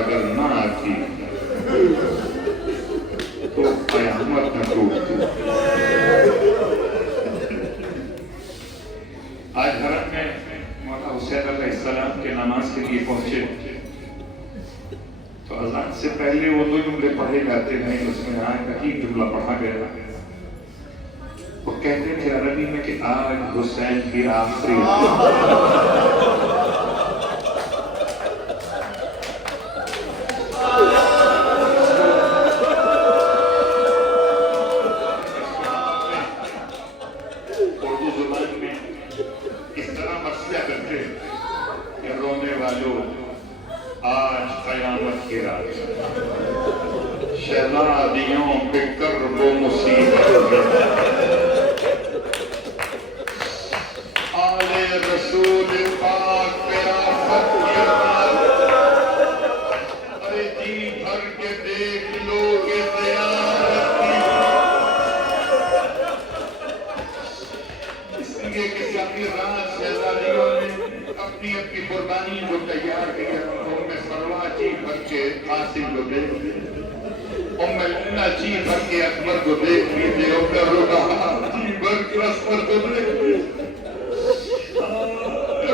अगर ना आती तो कयामत न टूटती। आज हरम में मौला हुसैन अलैहिस्सलाम के नमाज के लिए पहुंचे तो अज़ान से पहले वो दो जुमले पढ़े जाते हैं, उसमें आज का एक जुमला पढ़ा गया। वो कहते थे अरबी में कि आज हुसैन की आखिरी शहज़ादियों पे कर्ब मुसीबत आले रसूल पाक पे आफत की अरे जी भर के देख लो के इसलिए कि सारी रात शहज़ादियों ने अपनी अपनी कुर्बानी जो तैयार की है उनमें सरवा जी भर के हासिल को देख उम्मना जी भर के अकबर को देख लीजिए, उनका रोना जी भर के अकबर को देख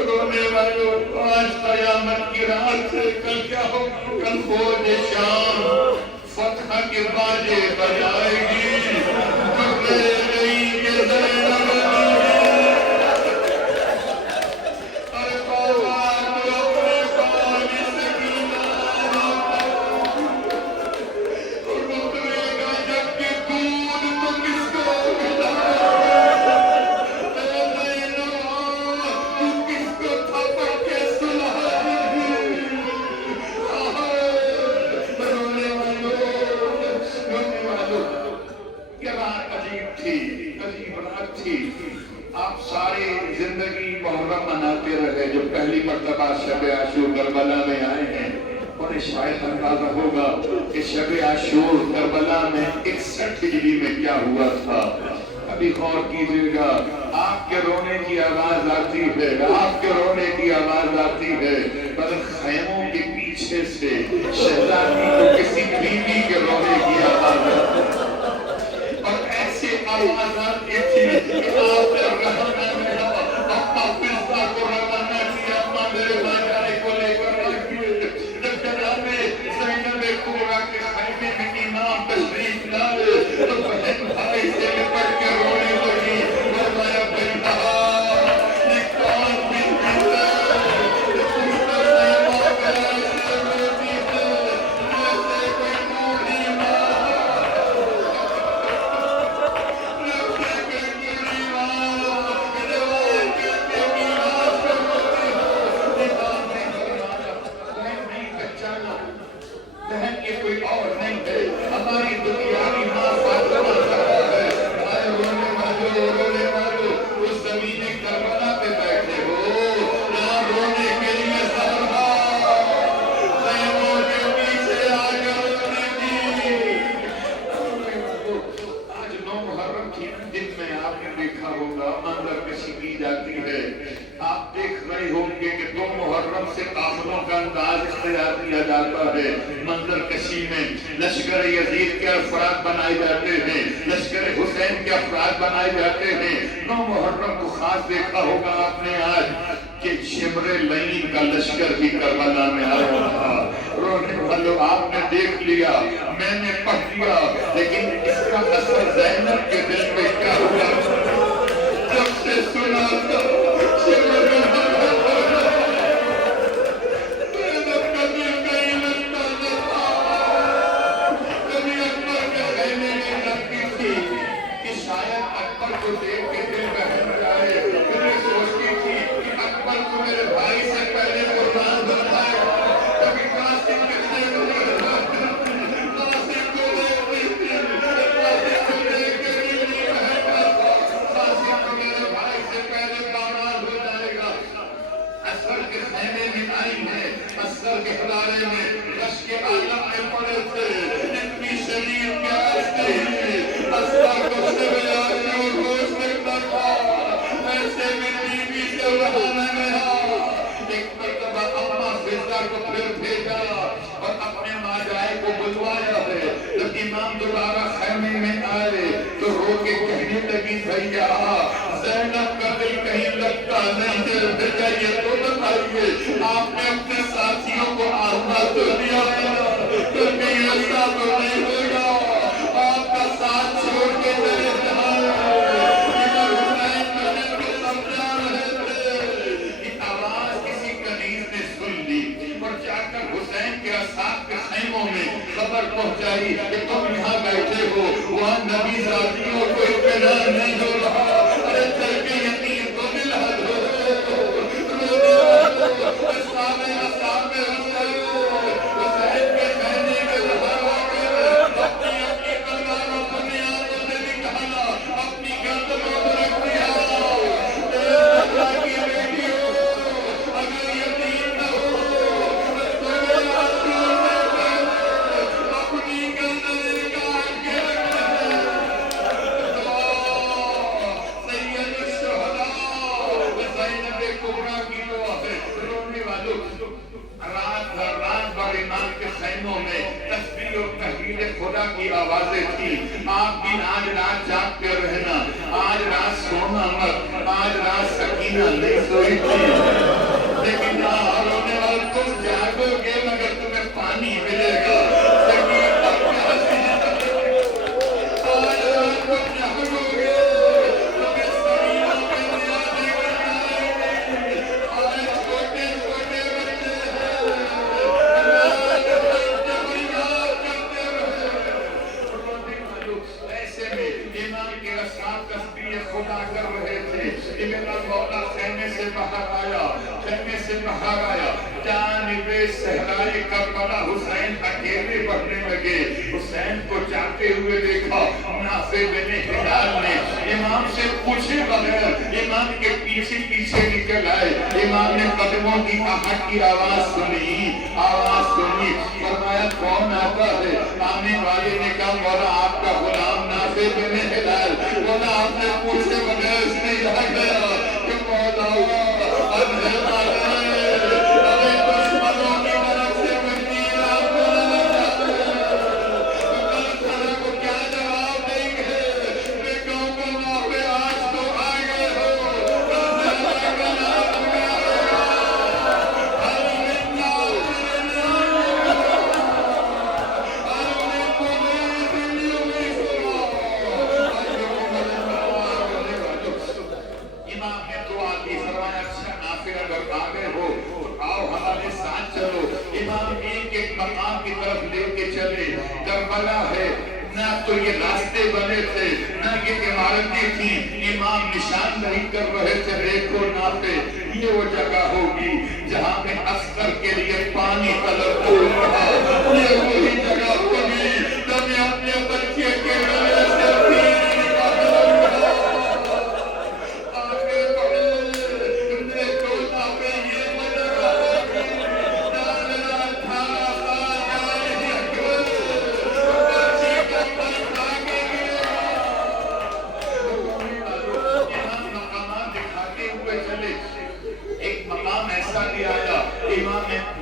रोने वालों आज कयामत की रात से कल क्या होगा, कल फौज शाम फतह के बाजे बजाएगी आप सारी जिंदगी मुहर्रम मनाते रहे। जो पहली मर्तबा शब आशूर करबला में आए हैं उन्हें शायद अंदाजा होगा कि शब आशूर करबला में 61 हिजरी में क्या हुआ था। अभी गौर कीजिएगा, आपके रोने की आवाज आती है, आपके रोने की आवाज आती है, पर खैमों के पीछे से शहजादी को किसी बीवी के रोने की आवाज आती है। और ऐसे आवाज आती थी कि आपने रहना मेरा अपना पिस्ता को रवाना किया, मेरे बाजारे को लेकर जब जनाबे ज़ैनब कुबरा के खैमे में इमाम तशरीफ लाए तो बहन भाई से लिपट के रोने लगी। फरमाया बेटा ये कौन बीवी है, कोई और नहीं है, हमारी दुनिया की मां फातिमा है। रोने वालों उस ज़मीन करबला पे बैठे हो, यहाँ रोने के लिए ज़हरा ख़ैमों के पीछे आ जाओ। आज 9 मुहर्रम के दिन में आपने देखा होगा मंजर कशी की जाती है। आप देख रहे होंगे कि 2 मुहर्रम से काफिलों का अंदाज इख्तियार किया जाता है। मंजर कशी में लश्कर यजीद के अफराद बनाए जाते हैं, लश्कर हुसैन के अफराद बनाए जाते हैं। 9 मुहर्रम को खास देखा होगा आपने आज कि शिमरे लईन का लश्कर भी करबला में आया था। रोने वालों आपने देख लिया, मैंने पढ़ लिया, लेकिन इसका असर ज़ैनब के दिल में क्या हुआ जब से सुना था शिमरे इसके आलम में पड़े थे, इतनी शरीर प्यार नहीं, अस्तर को से आशूर रोज करता था, ऐसे में बीवी से बहाने में एक मर्तबा अम्मा फिजा को फिर भेजा और अपने माजाए को बुलवाया है। जब इमाम दोबारा खैमे में आए तो रो के कहने लगी, भैया ज़ैनब का दिल कहीं लगता नहीं है, भैया ये तो बताइए आपने अपने साथियों को आज़मा तो दिया तो कहीं ऐसा तो नहीं होगा आपका साथ छोड़ के चले जाए। खबर पहुंचाई कि तुम यहाँ बैठे हो, वहाँ नबी साथियों को इत्मीनान नहीं हो रहा, अरे चल के यतीम को मिला दो। हुसैन के कहने के अपनी अपनी तलवारों को नियाज़ों से निकाला, अपनी गर्दनों पर रख दिया। अल्लाह की बेटी हो, अगर यतीम न हो खुदा की आवाजें थी। आप भी आज रात जागते रहना, आज रात सोना मत, आज रात सकीना नहीं सोई थी, लेकिन रोने वाले तुम जागोगे मगर तुम्हें पानी मिलेगा। सकीना आज रात तुम जागोगे, तुम्हें सकीना मिलेगा। आज छोटे छोटे बच्चे खुदा कर रहे थे। इमाम मौला खैमे से बाहर आया, खैमे से बाहर आया, जानिबे सहराए करबला हुसैन अकेले बढ़ने लगे। हुसैन को जाते हुए देखा, नाफे बिन हिलाल ने इमाम से पूछे बगैर इमाम के पीछे पीछे निकल आए। इमाम ने कदमों की आहट की आवाज सुनी, फरमाया कौन आता है? आने वाले ने कहा मौला आपका गुलाम नाफे बिन हिलाल। मौला आपने पूछे बगैर इसने यहाँ गया कि मौला अंधेरा है, अरे दुश्मनों की तरफ से वकील आपको को क्या जवाब देंगे? देखो को माफे आज तो आ गए हो, मकाम की तरफ लेके चले। करबला है ना, तो ये रास्ते बने थे ना ये इमारतें थी। इमाम निशानदही कर रहे थे, रेखो नापे, ये वो जगह होगी जहाँ पे अस्कर के लिए पानी तलब हो रहा, ये वही जगह होगी जब मैं अपने बच्चे के गले से आगे बढ़े। देखो नापे ये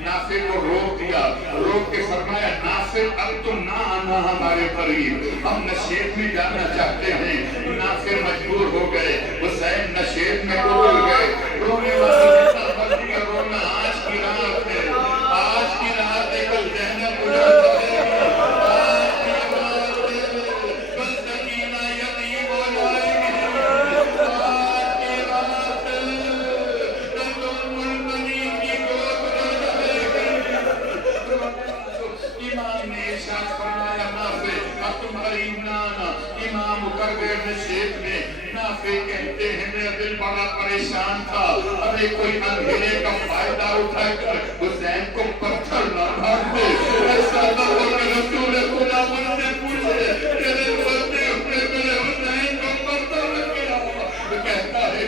नासिर को रोक दिया, रोक के फरमाया नासिर अब तो ना आना हमारे करीब, हम नशेब में जाना चाहते हैं। नासिर मजबूर हो गए, हुसैन नशेब में उतर गए। रोने वाले रोना, आज की रात है, आज की रात है, कल ज़ैनब बुझा कहते हैं मेरा दिल बड़ा परेशान था, अरे कोई अंधेरे का फायदा उठाकर हुसैन को पत्थर न मार दे। ऐसा न हो कि रसूल खुदा मुझसे पूछे तेरे बोलते हुए मेरे हुसैन को पत्थर रख गिरा। तो कहता है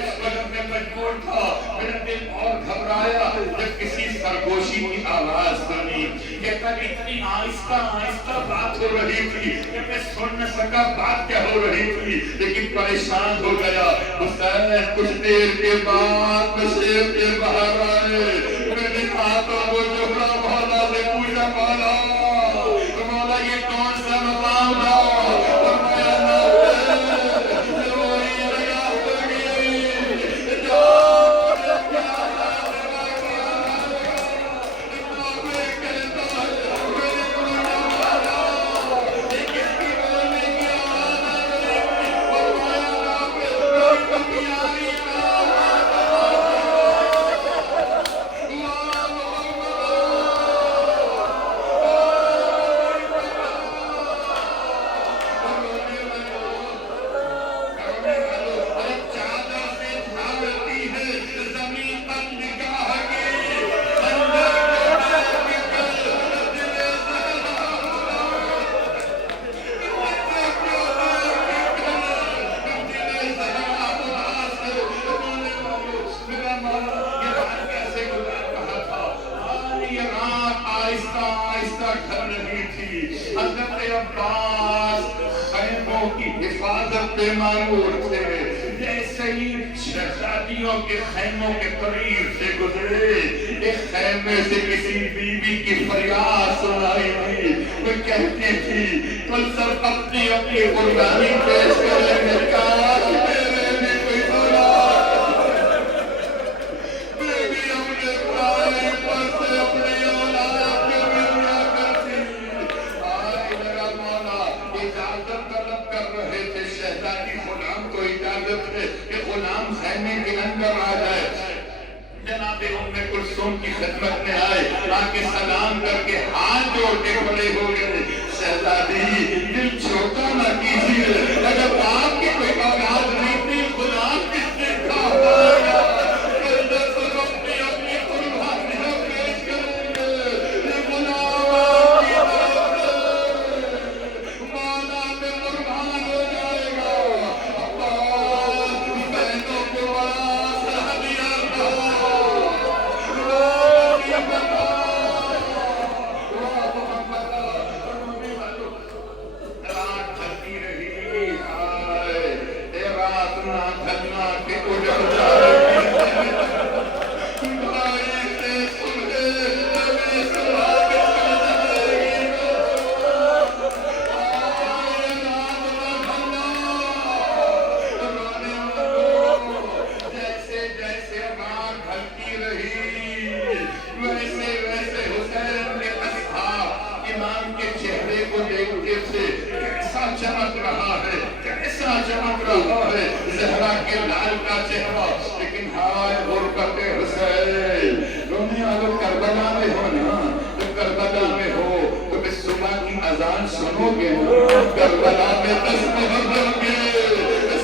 मैं मजबूर था, मेरा दिल और घबराया जब किसी सरगोशी की आवाज सुनी। कहता कि इतनी आहिस्ता आहिस्ता बात हो रही थी कि मैं सुन न सका बात क्या हो रही थी, लेकिन परेशान हो गया। हुसैन कुछ देर के बाद शेर के बाहर आए। मैंने कहा तो वो जोड़ा मौला से पूछा, मौला ये कौन सा मकाम था? हिफाजत पे मामूर थे। जैसे ही शहजादियों के खैमों के करीब से गुजरे, एक खैमे से किसी बीवी की फरियाद सुनाई दी। वो कहती थी कल सब अपनी अपनी कुर्बानी पेश करेंगे, काश मेरे भी कोई औलाद, बेबी अपने प्राण पर से अपने औलाद को मिला करती। आए मेरा मौला इजाजत तलब कर रहे थे, शहजादी गुलाम को इजाजत है कि गुलाम खैमे के अंदर आ जाए। जनाबे उम्मे कुलसूम की खिदमत में आए, आके सलाम करके हाथ जोड़ के खड़े हो गए। शहजादी दिल छोटा ना कीजिए, अगर आपकी कोई औलाद नहीं थी, गुलाम किसने कहा? अपनी अपनी कुर्बानियां पेश करेंगे। गुलाम मौला पे कुर्बान हो जाएगा। बहनों को बड़ा सलाह दिया रात ढलती रही। रात ना ढलना के उजड़ जाएगी। भाई से सुने नबी सुहाग जैसे जैसे रात ढलती रही, वैसे वैसे हुसैन के असहाब इमाम के चेहरे को देखते थे। कैसा चमक रहा है, कैसा चमक रहा है ज़हरा के लाल का चेहरा। लेकिन हाय गुरबत हुसैन, रोने वालों करबला में हो ना, तो करबला में हो तो फिर सुबह की अजान सुनोगे ना, करबला में 10 मुहर्रम के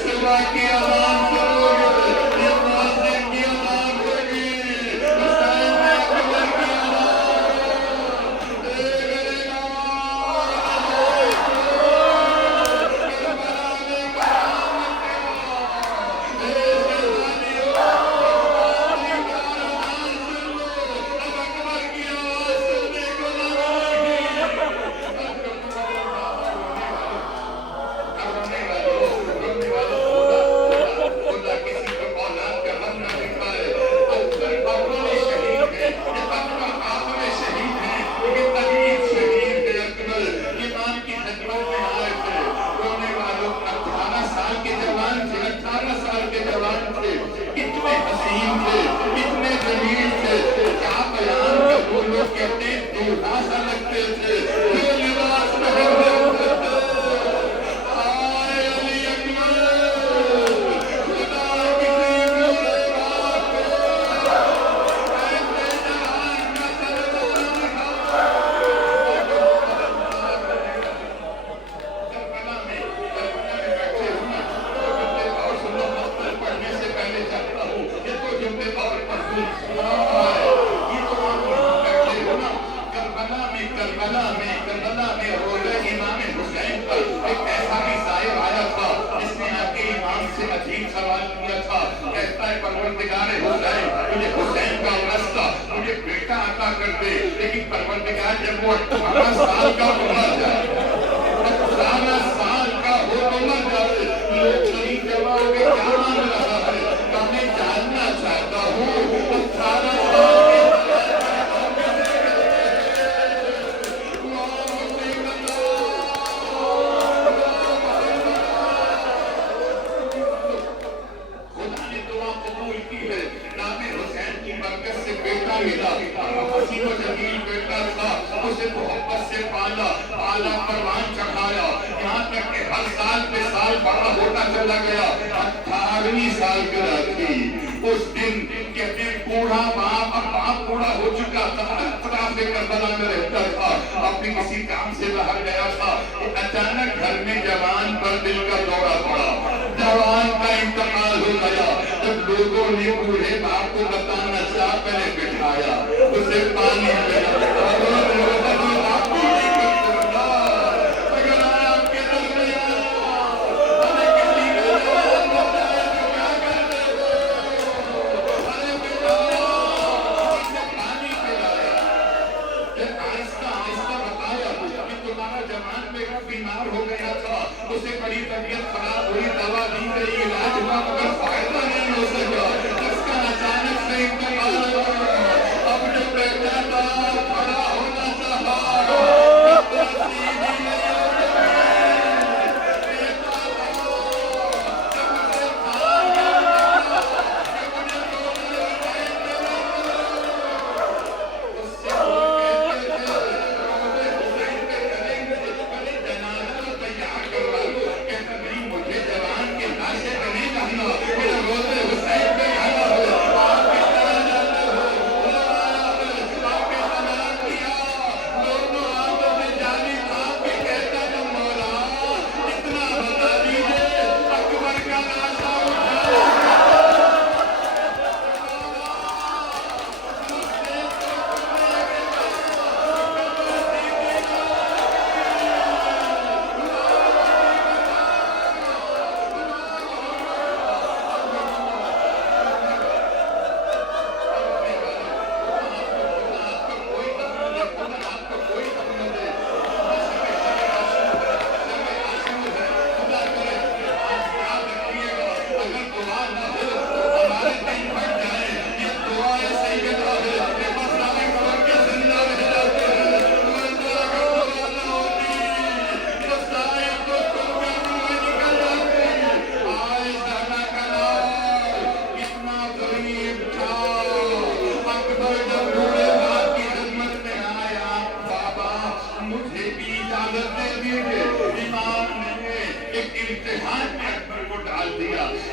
सुबह की अजान सुनोगे, ये मुअज्जिन की अजान होगी, हुसैन ने अकबर की परवरदिगार हुसैन, मुझे हुसैन का रास्ता, मुझे बेटा अता कर दे। लेकिन परवरदिगार जब वो 18 साल का हो जाए, 18 साल का हो तो मर जाए, लोग शरीफ जवाब में क्या मान रहा है, तो मैं जानना चाहता हूँ 18 साल मिला, हसीन व जमील बेटा था, उसे मोहब्बत से पाला, पाला परवान चढ़ाया, यहाँ तक कि हर साल पे साल बड़ा होता चला गया। 18वीं साल की रात थी उस दिन, कहते बूढ़ा बाप, अब बाप बूढ़ा हो चुका था, से करबला में रहता था, अपने किसी काम से बाहर गया था, अचानक घर में जवान पर दिल का दौरा पड़ा, जवान का इंतकाल हो गया। जब लोगों ने बूढ़े बाप को बताना चाहा, मैंने बिठाया, उसे पानी बीमार हो गया था, उसे बड़ी तबीयत खराब हुई, दवा दी गई, इलाज हुआ, मगर फायदा नहीं हो सका। इसका अचानक से इंतकाल हुआ। अब जो बेटा था खड़ा होना चाहा,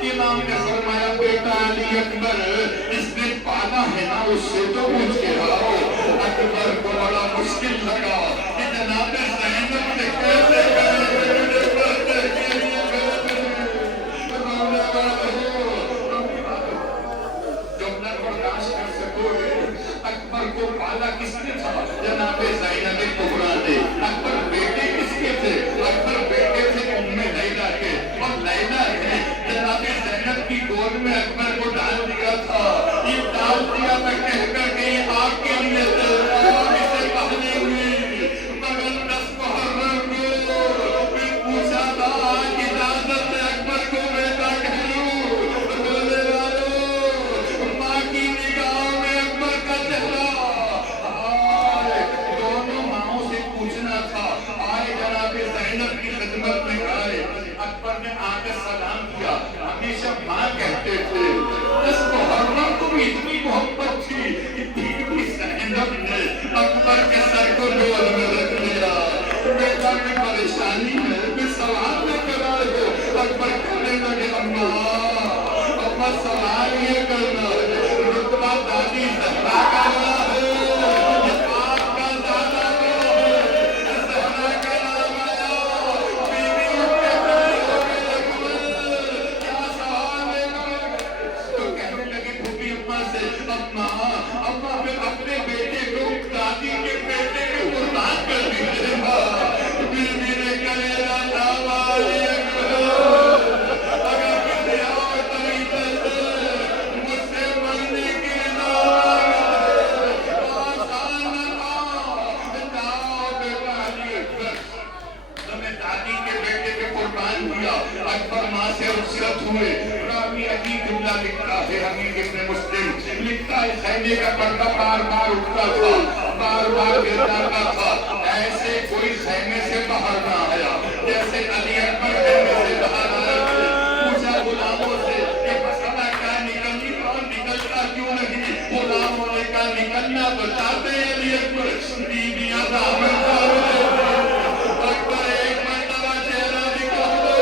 इमाम ने फरमाया, बेटा अली अकबर, इसने पाला है ना, उससे तो पूछ के आओ। अकबर को बड़ा मुश्किल लगा कि जनाब ज़ैनब ने कैसे बर्दाश्त कर सकोगे। अकबर को पाला किसने था? जनाब ज़ैनब कुबरा ने। अकबर बेटे किसके थे? अकबर बेटे थे उम्मे लैला के, और लैला ने जनाब ज़ैनब की गोद में अकबर को डाल दिया था। ये डाल दिया था कहकर के आपके लिए इसे पहने हुई, मगर 10 मुहर्रम को फिर पूछा था इजाजत है अकबर को बेटा कह लूं? बोले वालों, माँ की निगाहों में अकबर का चेहरा, दोनों माओं से पूछना था। आए जनाब ज़ैनब की खिदमत में आए, अकबर ने आकर सलाम किया। हमेशा माँ कहते थे, 10 मुहर्रम को भी इतनी मोहब्बत थी सीने का पर्दा बार बार उठता था, बार बार गिर जाता था। ऐसे कोई सहने से बाहर ना आया जैसे अली अकबर सहने से बाहर आया। पूछा गुलामों से कि मसला क्या निकलनी और निकलता क्यों नहीं? गुलामों ने कहा निकलना तो चाहते हैं अली अकबर, बीवियां दामनदार अकबर एक मरतबा चेहरा दिखा दो।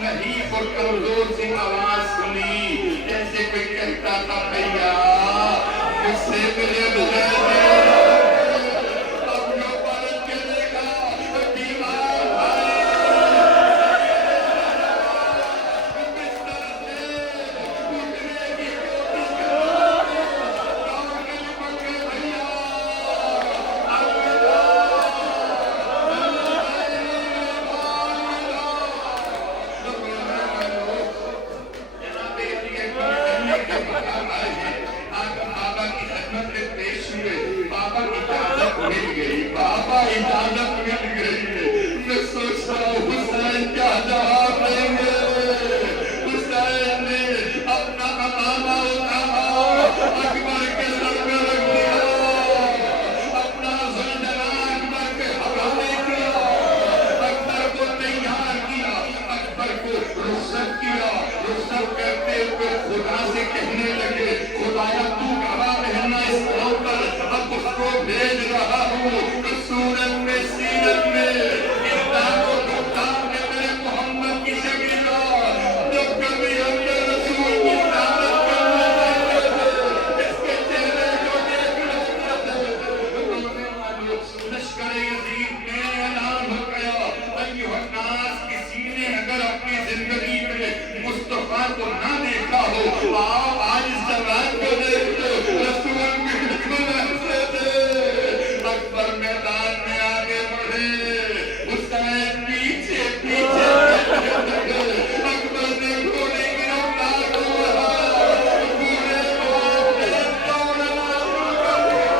नहीं और कमजोर सी आवाज सुनी जैसे कोई कहता था भैया मुझसे मिले बगैर अब जो पलट के देखा बीमार बिस्तर से उठने की कोशिश कर भैया बाबा की खिदमत में पेश हुए। बाबा की इजाजत मिल गई, बाबा इजाजत मिल गई। मैं सोच रहा हूँ हुसैन क्या जवाब देंगे। हुसैन ने अपना अमामा उठाया, अकबर के सर में रख दिया, अपना ज़ुल्जला अकबर के हवाले किया, अकबर को तैयार किया, अकबर को रुख़सत किया। रुख़सत करते हुए खुदा से कहने लगे खुदाया तू गवाह रहना इस कौम पर, अब उसको भेज रहा हूँ सूरत में सीरत में इस्लाम के मेरे मोहम्मद की शकीला जब कभी हमने रसूल की दावत करने जाते इसके चेहरे को देख लश्कर यजीद में ऐलान हो गया अय्युहन्नास, किसी ने अगर अपनी जिंदगी में मुस्तफा को ना देखा हो आओ आज इस जवान को देख लो। रसूल बिल्कुल ऐसे थे। अकबर मैदान में आगे बढ़े, हुसैन पीछे पीछे अकबर ने घोड़े गिरफ्तार किया, पूरे दौड़ना शुरू कर दिया।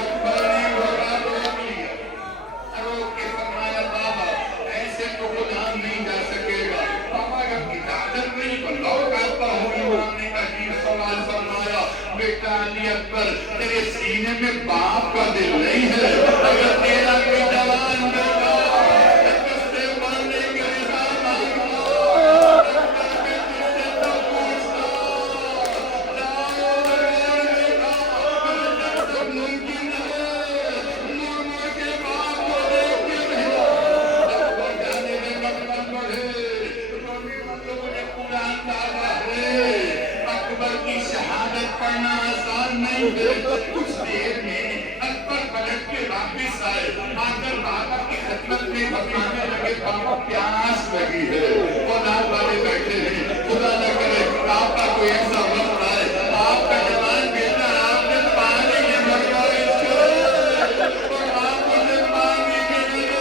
अकबर ने घोड़ा रोक लिया, रोक के फरमाया बाबा ऐसे तो गुलाम नहीं जा सकेगा। बाबा का इजाजत नहीं तो लौट आता हूँ। इमाम ने अजीब सवाल फरमाया बेटा अली अकबर तेरे सीने में बाप का दिल नहीं है? अगर तेरा कोई जवान बेटा कस्ते मारने के निशान मांगता अकबर के तुझसे तो पूछता जाओ दरबार देखा जब मुमकिन है मुर्मू के बाप को देख के भेजा। अकबर जाने में मगन बढ़े, मुझे पूरा अंदाजा है अकबर की शहादत पढ़ना आसान नहीं है। कुछ देर में अकबर पलट के वापिस आए, आकर बाबा की खिदमत में बताने लगे बाबा प्यास लगी है। औलाद वाले बैठे हैं, खुदा न करे आपका कोई ऐसा वक्त आए आपका जवान बेटा आपने पानी के मरवाए और आप मुझे पानी के लिए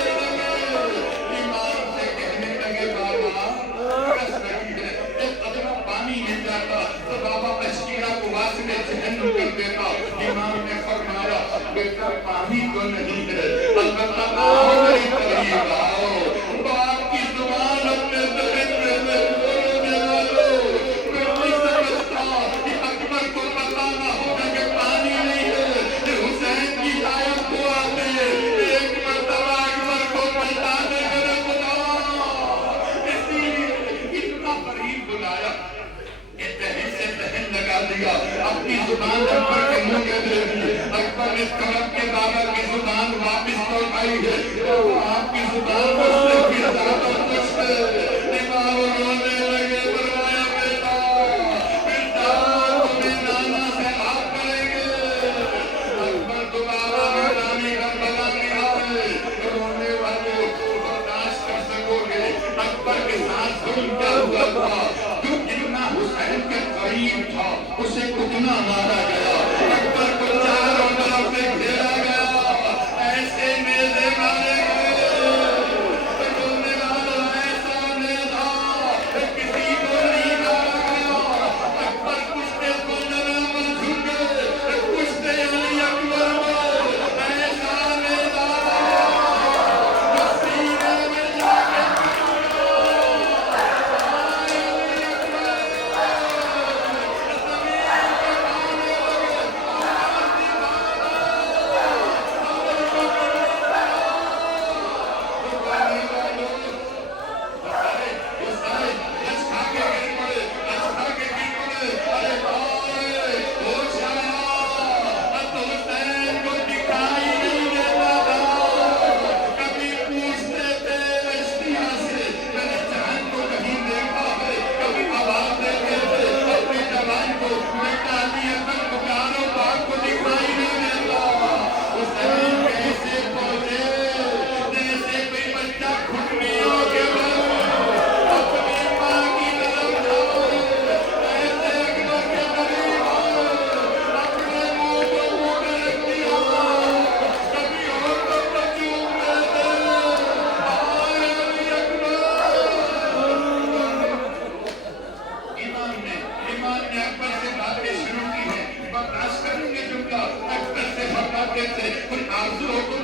इमाम से कहने लगे बाबा प्यास लगी है, एक कदम पानी मिल जाता तो बाबा मस्किया को वास्ते जहन्नुम कर देता। इमाम ने फरमाया बेटा पानी तो नहीं है अलबत्ता आओ मेरी करीब आओ, बाप की जुबान अपने दहन में बोलने वालों मैं नहीं समझता कि अकबर को पता ना होगा कि पानी नहीं है। हुसैन की आयत को आते एक मरतबा अकबर को पहचाने मेरे खुदा, इसीलिए इतना करीब बुलाया, तहन से तहन लगा दिया, अपनी जुबान अकबर के मुंह में दे दी। अकबर ने तड़प के बाबा की जुबान वापिस लौट आई है, आपकी जुबान मुझसे भी ज्यादा कुछ है। इमाम रोने लगे फरमाया बेटा बेटा तुम्हें नाना से बात करेंगे। अकबर दोबारा मैदानी करबला में आए, रोने वाले बर्दाश्त कर सकोगे अकबर के साथ जुल्म क्या हुआ था? जो जितना हुसैन के करीब था उसे उतना मारा गया। अकबर को चारों तरफ से घेर में से कोई आरज़ू हो, कोई